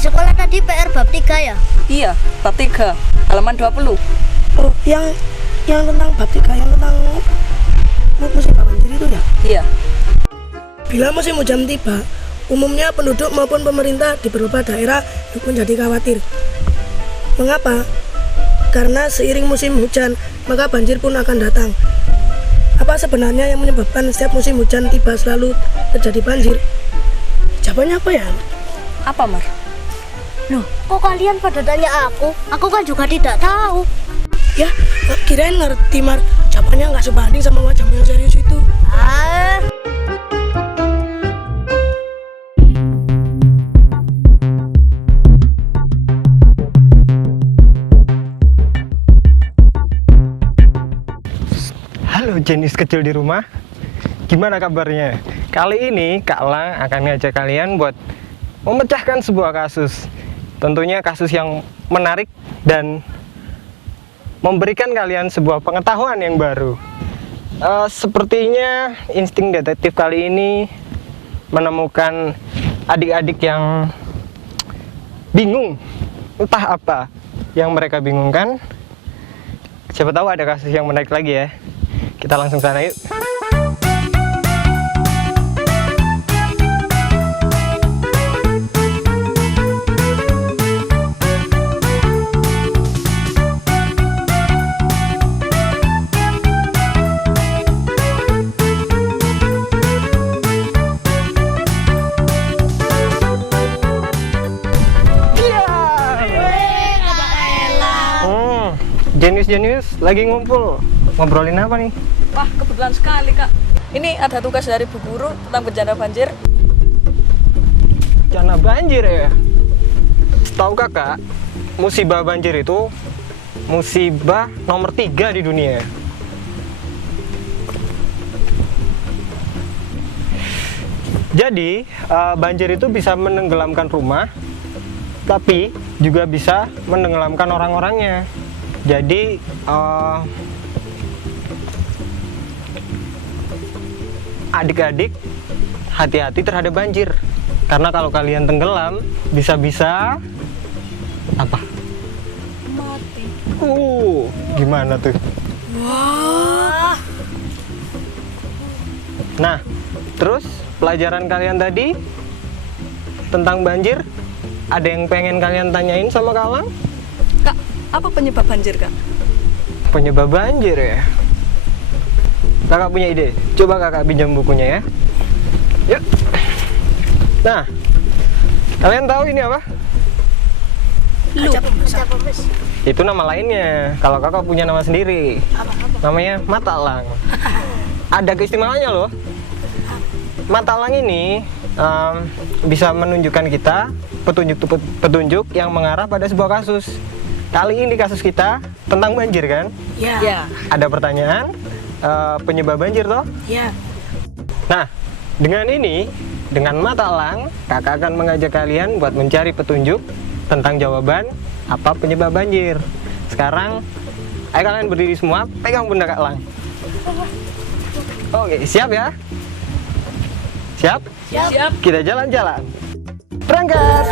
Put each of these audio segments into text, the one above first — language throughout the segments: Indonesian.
sekolah tadi PR bab 3 ya? Iya, bab 3, halaman 20. Oh, yang tentang bab 3, yang tentang musim banjir itu ya? Iya. Bila musim hujan tiba, umumnya penduduk maupun pemerintah di beberapa daerah menjadi khawatir. Mengapa? Karena seiring musim hujan, maka banjir pun akan datang. Apa sebenarnya yang menyebabkan setiap musim hujan tiba selalu terjadi banjir? Jawabannya apa ya? Apa, Mar? Loh, kok kalian pada tanya aku? Aku kan juga tidak tahu. Ya, kirain ngerti, Mar. Jawabannya nggak sebanding sama wajahmu yang serius itu. Ah, Halo jenius kecil di rumah, gimana kabarnya? Kali ini Kak Lang akan ngajak kalian buat memecahkan sebuah kasus. Tentunya kasus yang menarik dan memberikan kalian sebuah pengetahuan yang baru. Sepertinya insting detektif kali ini menemukan adik-adik yang bingung, entah apa yang mereka bingungkan. Siapa tahu ada kasus yang menarik lagi ya. Kita langsung sana yuk. Jenius lagi ngumpul. Ngobrolin apa nih? Wah, kebetulan sekali, Kak. Ini ada tugas dari Bu Guru tentang bencana banjir. Bencana banjir ya? Tahu Kakak, musibah banjir itu musibah nomor 3 di dunia. Jadi, banjir itu bisa menenggelamkan rumah, tapi juga bisa menenggelamkan orang-orangnya. Jadi, adik-adik hati-hati terhadap banjir, karena kalau kalian tenggelam bisa-bisa apa? Mati. Gimana tuh? Wah, Nah, terus pelajaran kalian tadi tentang banjir, ada yang pengen kalian tanyain sama Kak Lang? Kak, apa penyebab banjir, Kak? Penyebab banjir ya? Kakak punya ide, coba kakak pinjam bukunya ya. Yuk. Nah, kalian tahu ini apa? kaca pembesar. Itu nama lainnya. Kalau kakak punya nama sendiri, namanya mata elang. Ada keistimewaannya loh. Mata elang ini bisa menunjukkan kita petunjuk yang mengarah pada sebuah kasus. Kali ini kasus kita tentang banjir kan? Ya. Ya. Ada pertanyaan penyebab banjir toh? Ya. Nah, dengan mata elang, kakak akan mengajak kalian buat mencari petunjuk tentang jawaban apa penyebab banjir. Sekarang, ayo kalian berdiri semua, pegang pundak Kak Elang. Oke, siap ya? Siap? Siap. Kita jalan-jalan. Berangkat!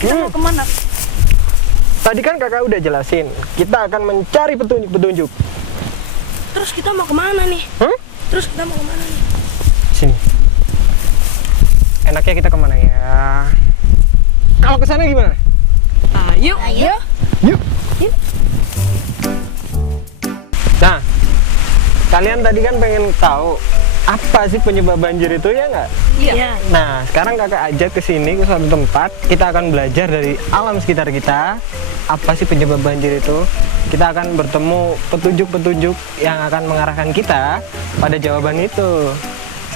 Kita mau kemana? Tadi kan kakak udah jelasin, kita akan mencari petunjuk-petunjuk. Terus kita mau kemana nih? Sini. Enaknya kita kemana ya? Kalau ke sana gimana? Ayo. ayo. Yuk. Nah, Kalian tadi kan pengen tahu apa sih penyebab banjir itu, ya nggak? Iya. Nah, sekarang kakak ajak ke sini ke suatu tempat. Kita akan belajar dari alam sekitar kita. Apa sih penyebab banjir itu? Kita akan bertemu petunjuk-petunjuk yang akan mengarahkan kita pada jawaban itu.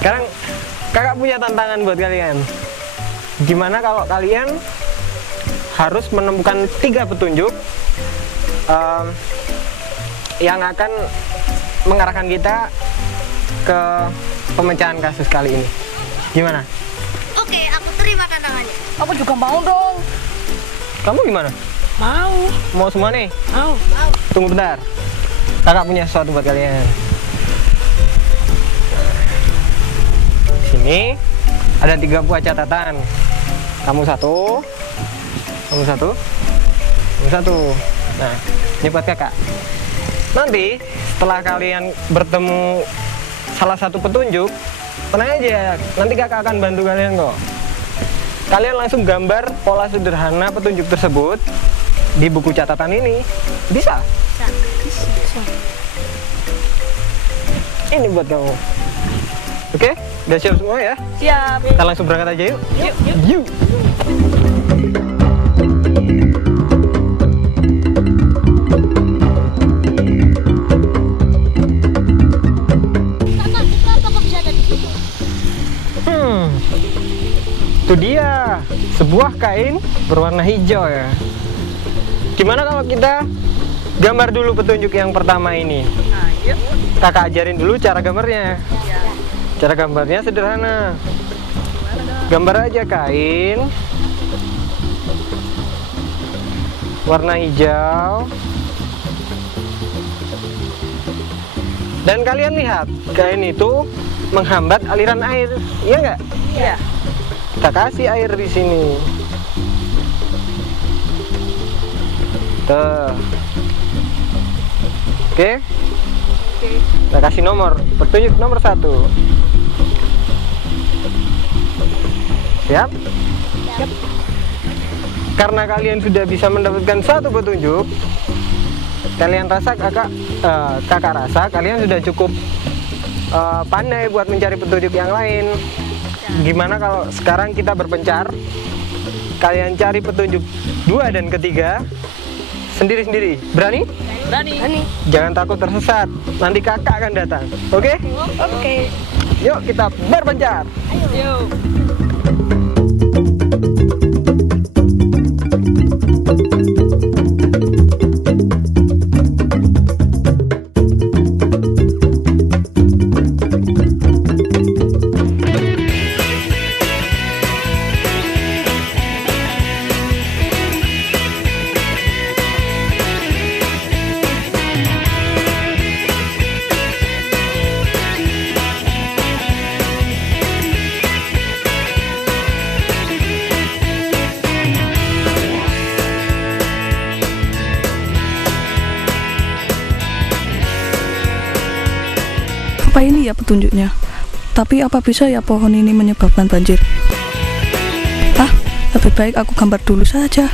Sekarang kakak punya tantangan buat kalian. Gimana kalau kalian harus menemukan 3 petunjuk yang akan mengarahkan kita ke pemecahan kasus kali ini. Gimana? Oke, aku terima tantangannya. Aku juga mau dong. Kamu gimana? Mau. Mau semua nih? Mau. Tunggu bentar. Kakak punya sesuatu buat kalian. Di sini ada 3 buah catatan. Kamu satu, kamu satu, kamu satu. Nah, ini buat kakak. Nanti setelah kalian bertemu salah satu petunjuk, tenang aja, nanti kakak akan bantu kalian kok. Kalian langsung gambar pola sederhana petunjuk tersebut di buku catatan ini. Bisa? Bisa. Ini buat kamu. Oke? Udah siap semua ya? Siap. Kita langsung berangkat aja yuk. Yuk. Kakak, itu apa kok bisa ada di situ? Itu dia, sebuah kain berwarna hijau ya. Gimana kalau kita gambar dulu petunjuk yang pertama ini? Ayo. Kakak ajarin dulu cara gambarnya. Cara gambarnya sederhana. Gambar aja kain warna hijau. Dan kalian lihat, kain itu menghambat aliran air, iya nggak? Iya. Kita kasih air di sini. Tuh. Oke. Kita kasih nomor, petunjuk nomor 1. Siap? Siap. Karena kalian sudah bisa mendapatkan 1 petunjuk, kalian rasa kakak rasa kalian sudah cukup pandai buat mencari petunjuk yang lain. Gimana kalau sekarang kita berpencar, kalian cari petunjuk 2 dan ketiga sendiri-sendiri. Berani? Berani. Jangan takut tersesat, nanti kakak akan datang. Oke? Oke. Yuk kita berpencar. Yuk. Apa ini ya petunjuknya? Tapi apa bisa ya pohon ini menyebabkan banjir? Lebih baik aku gambar dulu saja.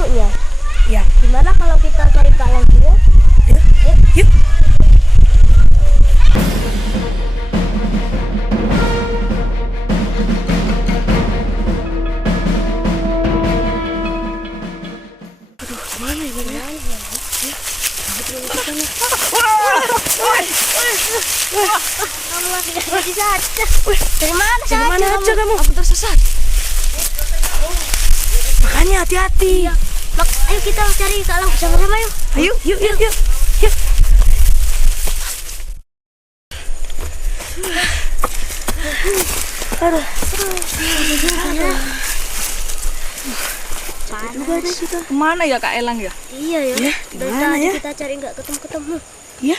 petunjuknya. Ya. Gimana kalau kita cari Kak Elang dulu? Yuk. Kamu masih dari saja. Dari mana Dari mana aja kamu? Aku tersesat. Makanya hati-hati. Ayo kita cari Kak Elang bersama-sama yuk. Ayo, yuk. Aduh. Panas. Kemana ya Kak Elang ya? Iya ya. Ya, Dari gimana tadi ya? kita cari nggak ketemu-ketemu. Iya.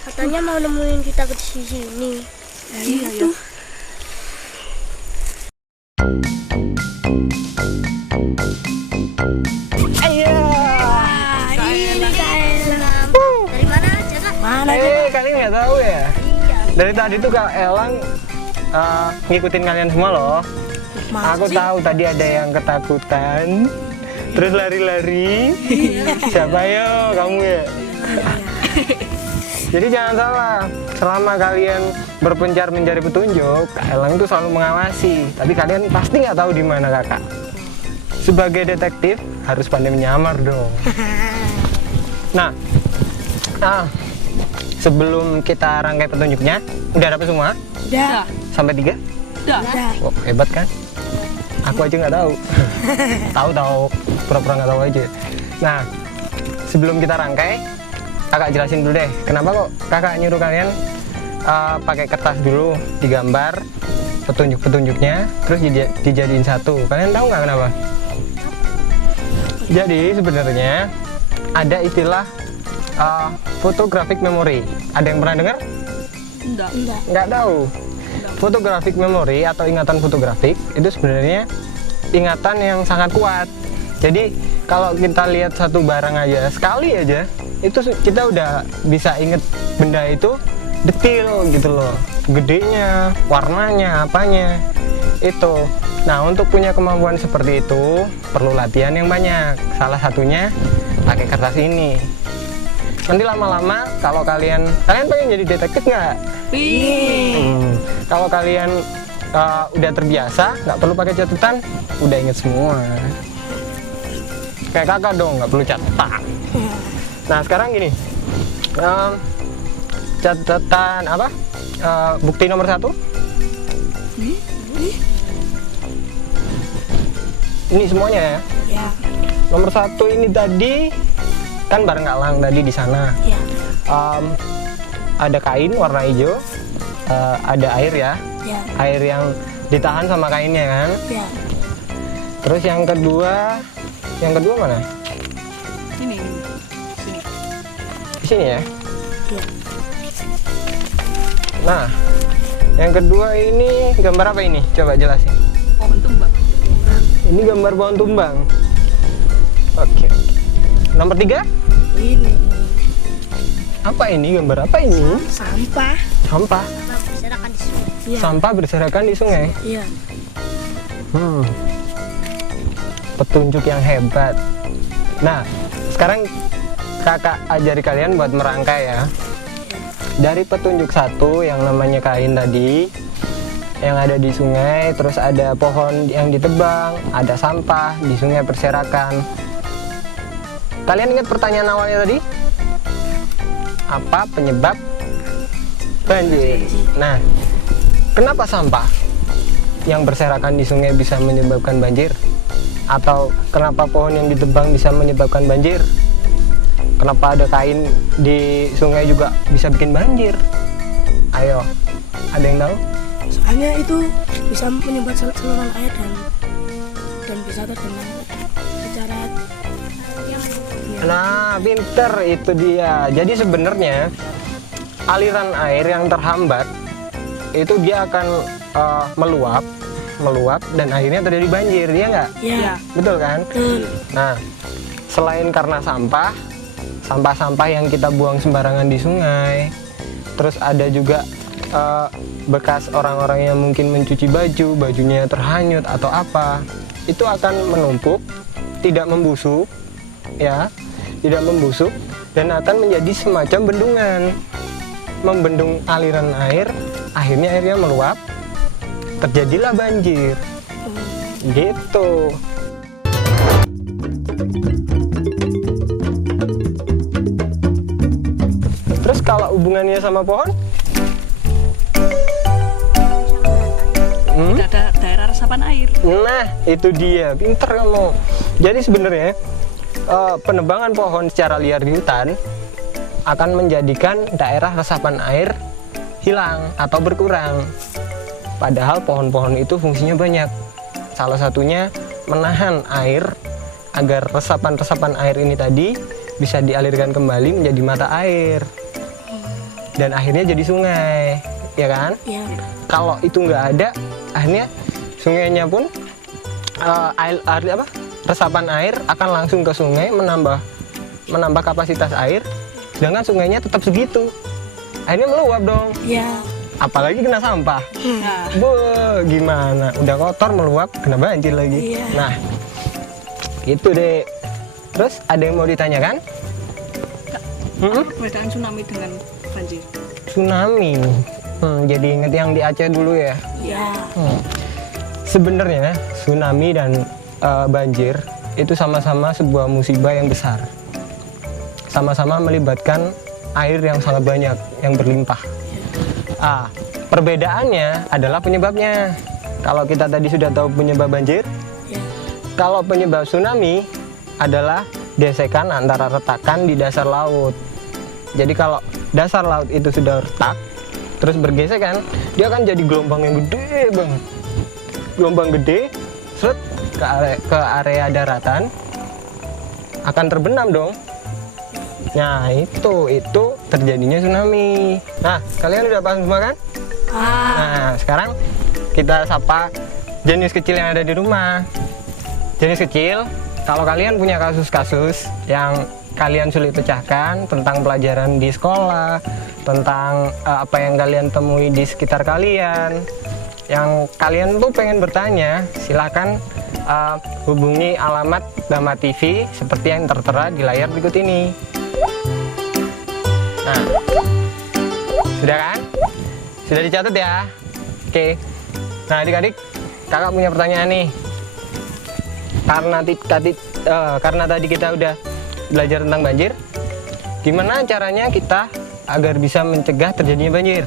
Katanya mau nemuin kita ke sini. Iya tuh. Ini Kak Elang. Dari mana aja Kak? Mana aja? Kalian nggak tahu ya? Iya. Dari tadi tuh Kak Elang ngikutin kalian semua loh. Aku tahu tadi ada yang ketakutan, terus lari-lari. Siapa yo? Kamu ya? Jadi jangan salah, selama kalian berpencar mencari petunjuk, Kak Elang tuh selalu mengawasi. Tapi kalian pasti nggak tahu di mana kakak. Sebagai detektif harus pandai menyamar dong. Nah, sebelum kita rangkai petunjuknya, udah dapet semua? Udah. Sampai 3? Udah. Udah. Oh, hebat kan? Aku aja nggak tahu. Tahu, pura-pura nggak tahu aja. Nah, sebelum kita rangkai, kakak jelasin dulu deh. Kenapa kok kakak nyuruh kalian pakai kertas dulu, digambar petunjuk-petunjuknya, terus dijadiin satu. Kalian tahu nggak kenapa? Jadi sebenarnya ada istilah photographic memory. Ada yang pernah dengar? Enggak. Nggak tahu. Photographic memory atau ingatan fotografik itu sebenarnya ingatan yang sangat kuat. Jadi kalau kita lihat satu barang aja sekali aja, itu kita udah bisa inget benda itu detail gitu loh, gedenya, warnanya, apanya itu. Nah, untuk punya kemampuan seperti itu perlu latihan yang banyak. Salah satunya pakai kertas ini. Nanti lama-lama kalau kalian pengen jadi detektif nggak? Kalau kalian udah terbiasa, nggak perlu pakai catatan, udah inget semua. Kayak kakak dong, nggak perlu catatan. Nah sekarang gini, catatan apa? Bukti nomor 1. Ini semuanya ya. Ya. Nomor 1 ini tadi kan bareng Kak Elang tadi di sana. Ya. Ada kain warna hijau, ada air ya. Ya. Air yang ditahan sama kainnya kan. Ya. Terus yang kedua mana? Sini. Di sini ya. Ya. Nah, yang kedua ini gambar apa ini? Coba jelasin. Pohon tumbang. Ini gambar pohon tumbang. Oke. Nomor 3? Ini Apa ini? Gambar apa ini? sampah. Sampah. Berserakan di sungai. Iya. Sampah berserakan di sungai. Iya. Petunjuk yang hebat. Nah, sekarang kakak ajari kalian buat merangkai ya. Dari petunjuk 1 yang namanya kain tadi, yang ada di sungai, terus ada pohon yang ditebang, ada sampah di sungai berserakan. Kalian ingat pertanyaan awalnya tadi? Apa penyebab banjir? Nah, kenapa sampah yang berserakan di sungai bisa menyebabkan banjir? Atau kenapa pohon yang ditebang bisa menyebabkan banjir? Kenapa ada kain di sungai juga bisa bikin banjir? Ayo, ada yang tahu? Soalnya itu bisa menyumbat saluran air dan bisa tergenang secara Nah, pinter itu dia. Jadi sebenarnya aliran air yang terhambat itu dia akan meluap dan akhirnya terjadi banjir, dia nggak? ya. Betul kan? Betul. Nah, selain karena sampah-sampah yang kita buang sembarangan di sungai, terus ada juga bekas orang-orang yang mungkin mencuci bajunya terhanyut atau apa, itu akan menumpuk, tidak membusuk, ya, tidak membusuk, dan akan menjadi semacam bendungan, membendung aliran air, akhirnya airnya meluap, terjadilah banjir, gitu. Terus kalau hubungannya sama pohon? Tidak ada daerah resapan air. Nah, itu dia, pinter kamu. Jadi sebenarnya penebangan pohon secara liar di hutan akan menjadikan daerah resapan air hilang atau berkurang. Padahal pohon-pohon itu fungsinya banyak. Salah satunya menahan air agar resapan-resapan air ini tadi bisa dialirkan kembali menjadi mata air. Dan akhirnya jadi sungai, ya kan? Ya. Kalau itu nggak ada, akhirnya sungainya pun resapan air akan langsung ke sungai, menambah kapasitas air, sedangkan sungainya tetap segitu, akhirnya meluap dong. Ya. Apalagi kena sampah, Nah, gimana? Udah kotor meluap, kena banjir lagi. Iya. Nah, gitu deh. Terus ada yang mau ditanyakan? perbedaan tsunami dengan banjir. Tsunami. Jadi inget yang di Aceh dulu ya. Ya. Sebenarnya tsunami dan banjir itu sama-sama sebuah musibah yang besar. Sama-sama melibatkan air yang sangat banyak, yang berlimpah. Perbedaannya adalah penyebabnya. Kalau kita tadi sudah tahu penyebab banjir, kalau penyebab tsunami adalah gesekan antara retakan di dasar laut. Jadi kalau dasar laut itu sudah retak, terus bergesekan, dia akan jadi gelombang yang gede banget. Gelombang gede, seret ke area daratan, akan terbenam dong. Nah itu terjadinya tsunami. Nah kalian udah paham semua kan? Nah sekarang kita sapa jenius kecil yang ada di rumah. Jenius kecil, kalau kalian punya kasus-kasus yang kalian sulit pecahkan tentang pelajaran di sekolah, tentang apa yang kalian temui di sekitar kalian, yang kalian tuh pengen bertanya, silakan hubungi alamat Dama TV seperti yang tertera di layar berikut ini. Nah, sudah kan? Sudah dicatat ya? Oke. Nah adik-adik, kakak punya pertanyaan nih. Karena tadi kita udah belajar tentang banjir, gimana caranya kita agar bisa mencegah terjadinya banjir?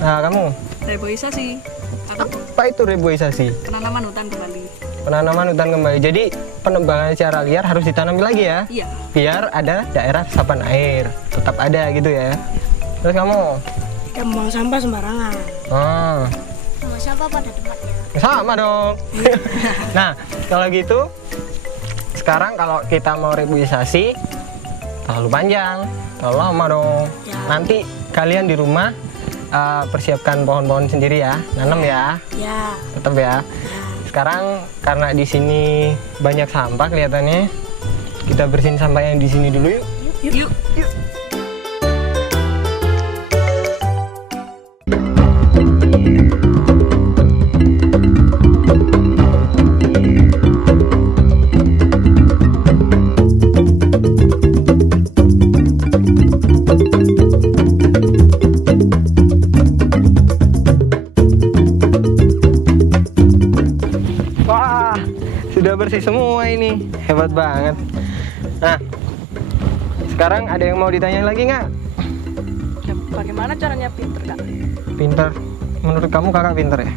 Nah kamu? Reboisasi atau Apa itu reboisasi? penanaman hutan kembali. Penanaman hutan kembali. Jadi penebangan secara liar harus ditanami lagi ya? Iya. Biar ada daerah resapan air, tetap ada gitu ya. Terus kamu? Tidak membuang sampah sembarangan. Sama siapa pada tempatnya? Sama dong. Nah kalau gitu, sekarang kalau kita mau reboisasi terlalu panjang, terlalu lama dong. Ya. Nanti kalian di rumah persiapkan pohon-pohon sendiri ya, nanam ya, Ya. tetap ya. Sekarang karena di sini banyak sampah kelihatannya, kita bersihin sampah yang di sini dulu yuk. Yuk. Wah, sudah bersih semua ini, hebat banget. Nah, sekarang ada yang mau ditanya lagi nggak? Ya, bagaimana caranya pinter kak? Pinter? Menurut kamu kakak pinter ya?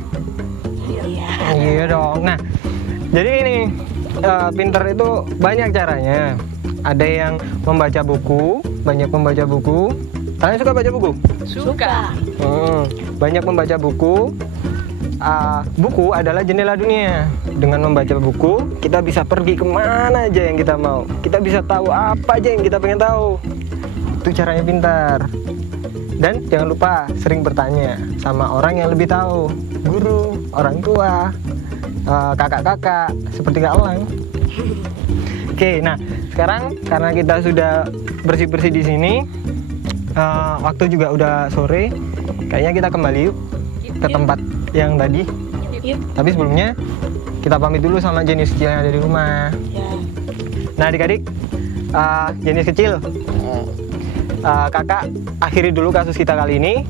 Iya. Iya dong. Nah, jadi ini pinter itu banyak caranya. Ada yang membaca buku, banyak membaca buku. Kalian suka baca buku? Suka. Banyak membaca buku. Buku adalah jendela dunia. Dengan membaca buku, kita bisa pergi kemana aja yang kita mau. Kita bisa tahu apa aja yang kita pengen tahu. Itu caranya pintar. Dan jangan lupa sering bertanya sama orang yang lebih tahu. Guru, orang tua, kakak-kakak, seperti Kak Elang. Oke, nah sekarang karena kita sudah bersih-bersih di sini, waktu juga udah sore, kayaknya kita kembali yuk ke tempat yang tadi. Yuk. Tapi sebelumnya kita pamit dulu sama jenis kecil yang ada di rumah. Ya. Nah adik-adik, jenis kecil, kakak akhiri dulu kasus kita kali ini.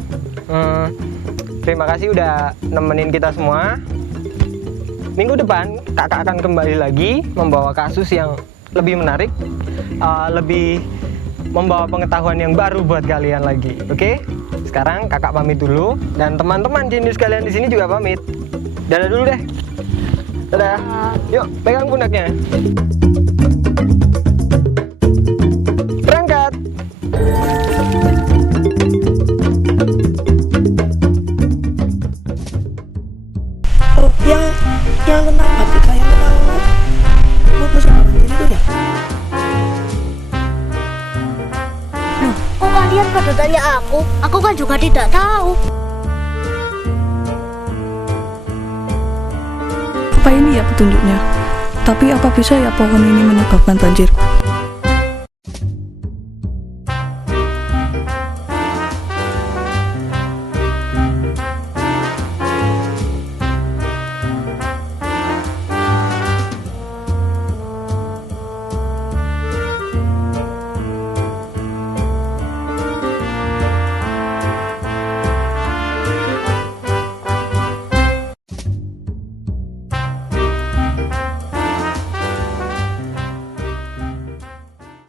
Terima kasih udah nemenin kita semua. Minggu depan kakak akan kembali lagi membawa kasus yang lebih menarik, lebih membawa pengetahuan yang baru buat kalian lagi. Oke? Sekarang kakak pamit dulu dan teman-teman jenis kalian di sini juga pamit. Dadah dulu deh. Dadah. Yuk, pegang pundaknya. Berangkat. Oh, yang tentang Batika yang tentang musim banjir itu ya? Loh, kok kalian pada tanya aku? Aku kan juga tidak tahu. Apa ini ya petunjuknya? Tapi apa bisa ya pohon ini menyebabkan banjir?